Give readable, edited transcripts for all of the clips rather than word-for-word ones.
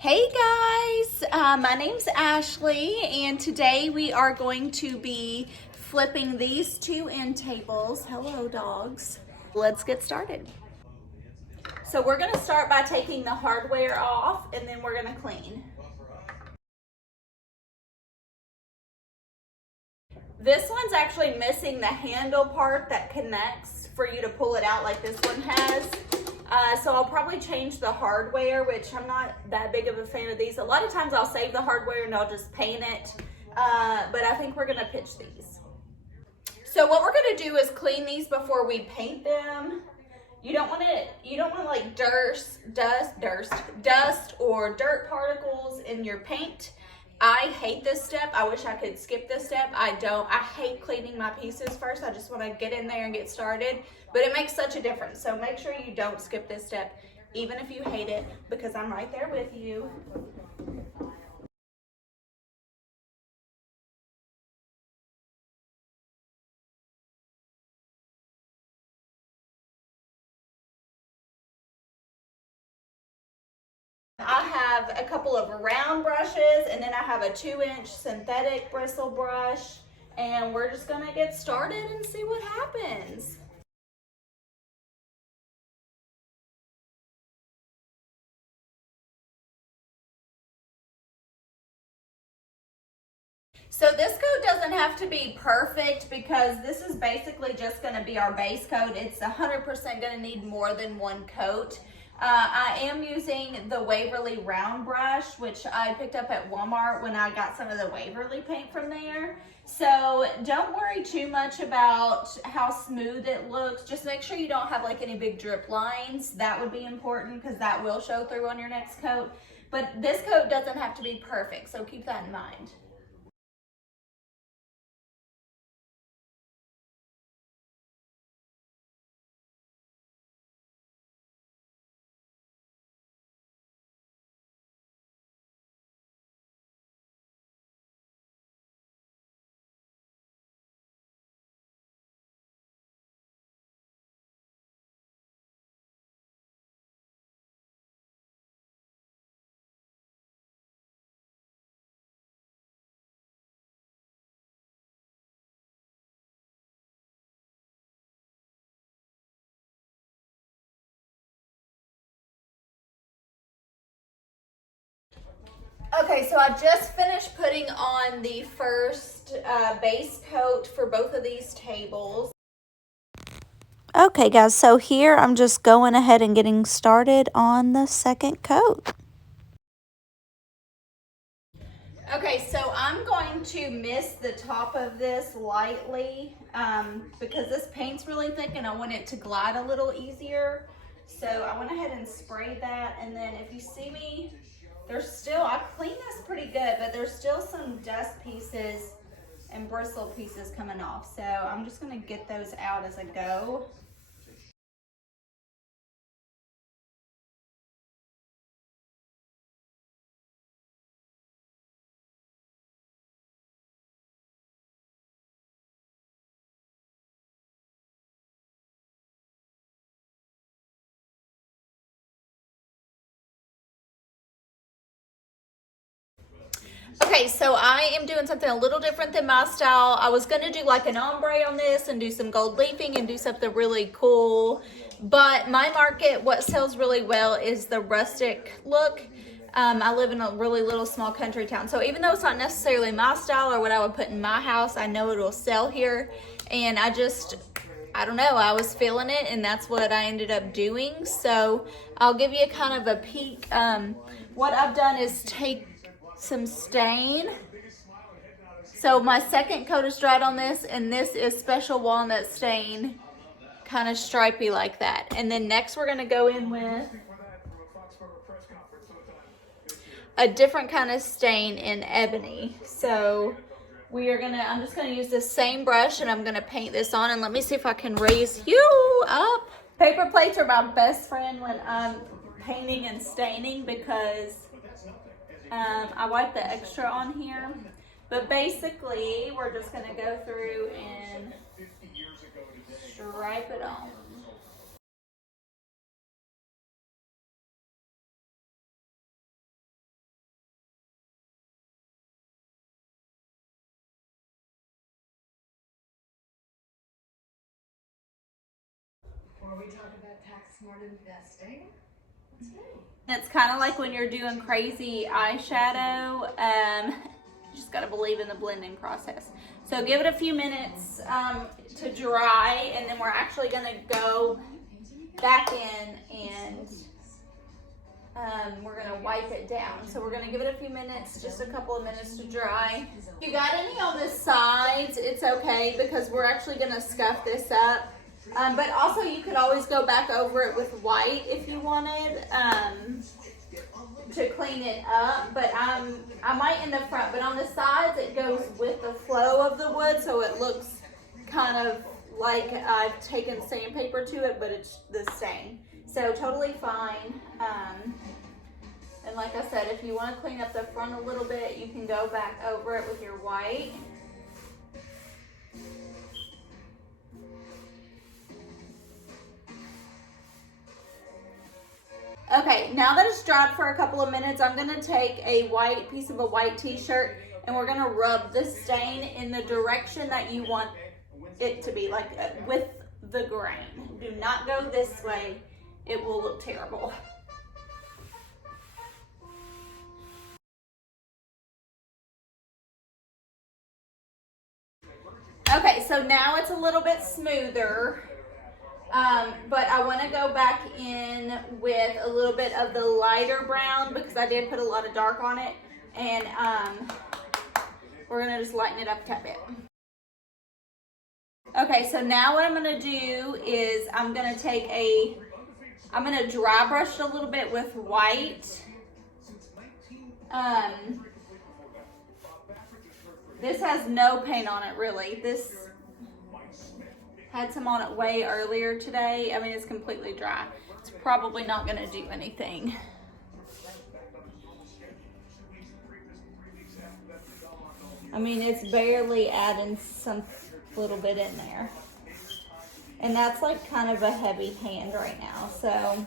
Hey guys, my name's Ashley and today we are going to be flipping these two end tables. Hello dogs. Let's get started. So we're going to start by taking the hardware off and then we're going to clean. This one's actually missing the handle part that connects for you to pull it out like this one has. So I'll probably change the hardware, which I'm not that big of a fan of these. A lot of times I'll save the hardware and I'll just paint it, but I think we're gonna pitch these. So what we're gonna do is clean these before we paint them. You don't want like dust or dirt particles in your paint. I hate this step. I wish I could skip this step. I don't. I hate cleaning my pieces first. I just want to get in there and get started. But it makes such a difference. So make sure you don't skip this step, even if you hate it, because I'm right there with you. I have a couple of round brushes and then I have a 2-inch synthetic bristle brush, and we're just gonna get started and see what happens. So this coat doesn't have to be perfect because this is basically just going to be our base coat. It's 100% going to need more than one coat. I am using the Waverly round brush, which I picked up at Walmart when I got some of the Waverly paint from there. So don't worry too much about how smooth it looks. Just make sure you don't have like any big drip lines. That would be important because that will show through on your next coat. But this coat doesn't have to be perfect, so keep that in mind. Okay, so I just finished putting on the first base coat for both of these tables. Okay guys, so here I'm just going ahead and getting started on the second coat. Okay, so I'm going to mist the top of this lightly because this paint's really thick and I want it to glide a little easier. So I went ahead and sprayed that, and then if you see me, I cleaned this pretty good, but there's still some dust pieces and bristle pieces coming off. So I'm just gonna get those out as I go. Okay, so I am doing something a little different than my style. I was gonna do like an ombre on this and do some gold leafing and do something really cool. But my market, what sells really well is the rustic look. I live in a really little small country town. So even though it's not necessarily my style or what I would put in my house, I know it will sell here. And I don't know, I was feeling it and that's what I ended up doing. So I'll give you kind of a peek. What I've done is take some stain. So my second coat is dried on this, and this is special walnut stain, kind of stripy like that. And then next we're gonna go in with a different kind of stain in ebony. So I'm just gonna use this same brush and I'm gonna paint this on, and let me see if I can raise you up. Paper plates are my best friend when I'm painting and staining because I wipe the extra on here. But basically, we're just gonna go through and stripe it on. we talk about tax smart investing, what's new? It's kind of like when you're doing crazy eyeshadow. You just got to believe in the blending process. So give it a few minutes to dry, and then we're actually going to go back in and we're going to wipe it down. So we're going to give it a few minutes, just a couple of minutes to dry. If you got any on the sides, it's okay because we're actually going to scuff this up. But also you could always go back over it with white if you wanted to clean it up. But I might in the front, but on the sides it goes with the flow of the wood, so it looks kind of like I've taken sandpaper to it, but it's the same. So totally fine. And like I said, if you want to clean up the front a little bit, you can go back over it with your white. Okay, now that it's dried for a couple of minutes, I'm going to take a piece of a white t-shirt, and we're going to rub the stain in the direction that you want it to be, like with the grain. Do not go this way. It will look terrible. Okay, so now it's a little bit smoother. But I want to go back in with a little bit of the lighter brown because I did put a lot of dark on it, and we're going to just lighten it up a bit. Okay, so now what I'm going to do is I'm going to dry brush it a little bit with white. This has no paint on it really. This had some on it way earlier today. I mean, it's completely dry. It's probably not going to do anything. I mean, it's barely adding some little bit in there. And that's like kind of a heavy hand right now. So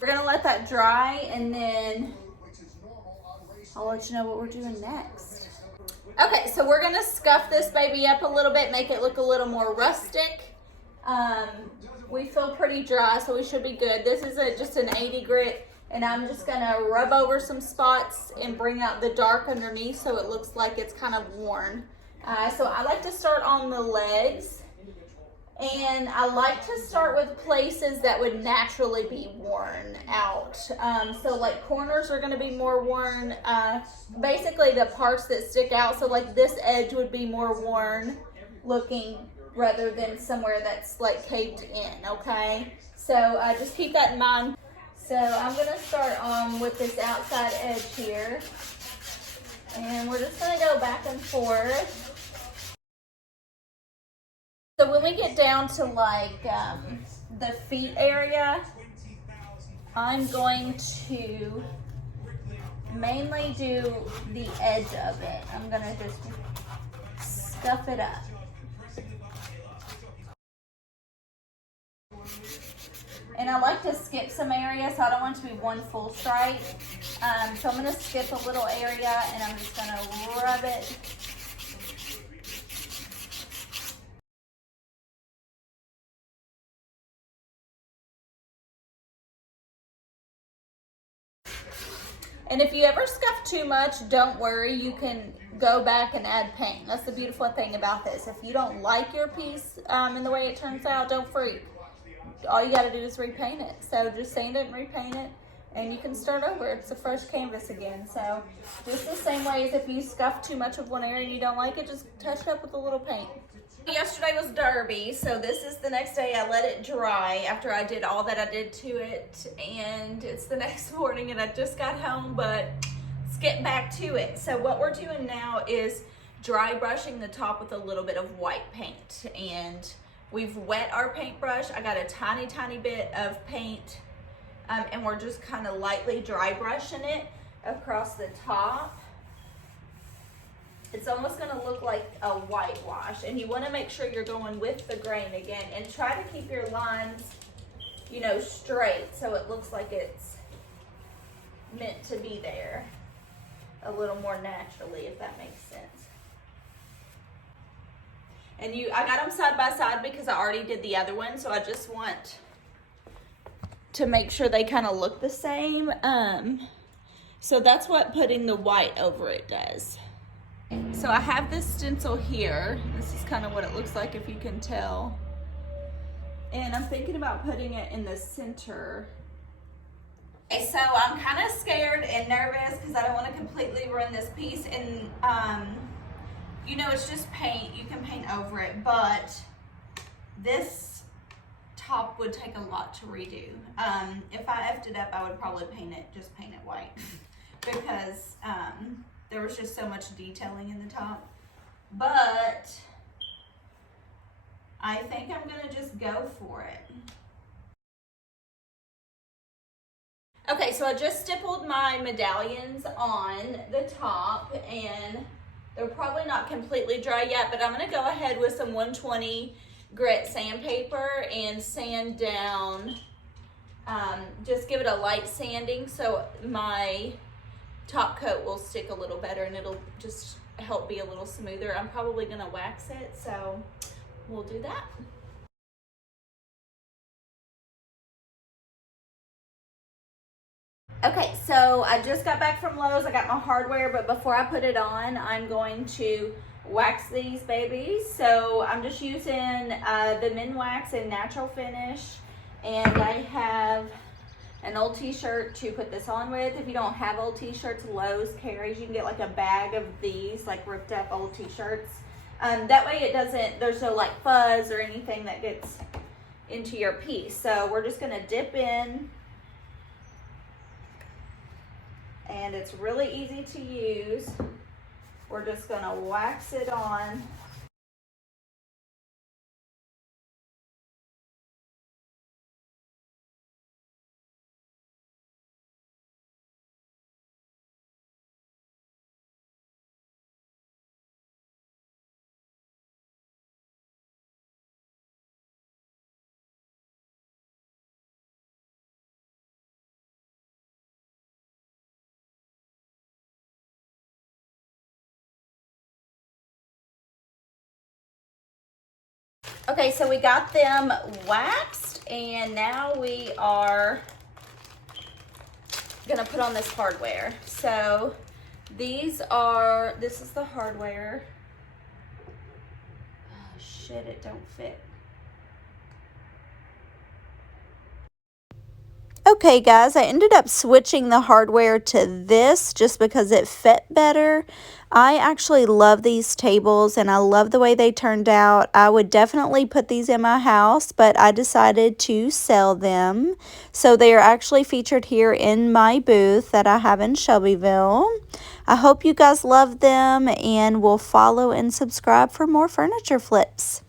we're going to let that dry, and then I'll let you know what we're doing next. Okay, so we're gonna scuff this baby up a little bit, make it look a little more rustic. We feel pretty dry, so we should be good. This is just an 80 grit, and I'm just gonna rub over some spots and bring out the dark underneath so it looks like it's kind of worn. So I like to start on the legs, and I like to start with places that would naturally be worn out. So like corners are gonna be more worn. Basically the parts that stick out, so like this edge would be more worn looking rather than somewhere that's like caved in, okay? So just keep that in mind. So I'm gonna start with this outside edge here. And we're just gonna go back and forth. So when we get down to like the feet area, I'm going to mainly do the edge of it. I'm gonna just scuff it up. And I like to skip some areas, so I don't want it to be one full stripe. So I'm gonna skip a little area, and I'm just gonna rub it. And if you ever scuff too much, don't worry, you can go back and add paint. That's the beautiful thing about this. If you don't like your piece and the way it turns out, don't freak. All you gotta do is repaint it. So just sand it and repaint it, and you can start over. It's a fresh canvas again. So just the same way as if you scuff too much of one area and you don't like it, just touch it up with a little paint. Yesterday was Derby, so this is the next day. I let it dry after I did all that I did to it, and it's the next morning and I just got home, but let's get back to it. So what we're doing now is dry brushing the top with a little bit of white paint, and we've wet our paintbrush. I got a tiny bit of paint, and we're just kind of lightly dry brushing it across the top. It's almost gonna look like a whitewash, and you wanna make sure you're going with the grain again, and try to keep your lines, you know, straight so it looks like it's meant to be there a little more naturally, if that makes sense. And I got them side by side because I already did the other one, so I just want to make sure they kind of look the same. So that's what putting the white over it does. So I have this stencil here. This is kind of what it looks like if you can tell. And I'm thinking about putting it in the center. Okay, so I'm kind of scared and nervous because I don't want to completely ruin this piece. And you know, it's just paint. You can paint over it, but this top would take a lot to redo. If I effed it up, I would probably paint it white because there was just so much detailing in the top. But I think I'm gonna just go for it. Okay, so I just stippled my medallions on the top, and they're probably not completely dry yet, but I'm gonna go ahead with some 120 grit sandpaper and sand down, just give it a light sanding so my top coat will stick a little better and it'll just help be a little smoother. I'm probably gonna wax it, so we'll do that. Okay, so I just got back from Lowe's. I got my hardware, but before I put it on, I'm going to wax these babies. So I'm just using the Men Wax in Natural Finish, and I have an old t-shirt to put this on with. If you don't have old t-shirts, Lowe's carries, you can get like a bag of these, like ripped up old t-shirts. That way it doesn't, there's no like fuzz or anything that gets into your piece. So we're just gonna dip in, and it's really easy to use. We're just gonna wax it on. Okay, so we got them waxed, and now we are gonna put on this hardware. So this is the hardware. Oh shit, it don't fit. Okay guys, I ended up switching the hardware to this just because it fit better. I actually love these tables and I love the way they turned out. I would definitely put these in my house, but I decided to sell them. So they are actually featured here in my booth that I have in Shelbyville. I hope you guys love them and will follow and subscribe for more furniture flips.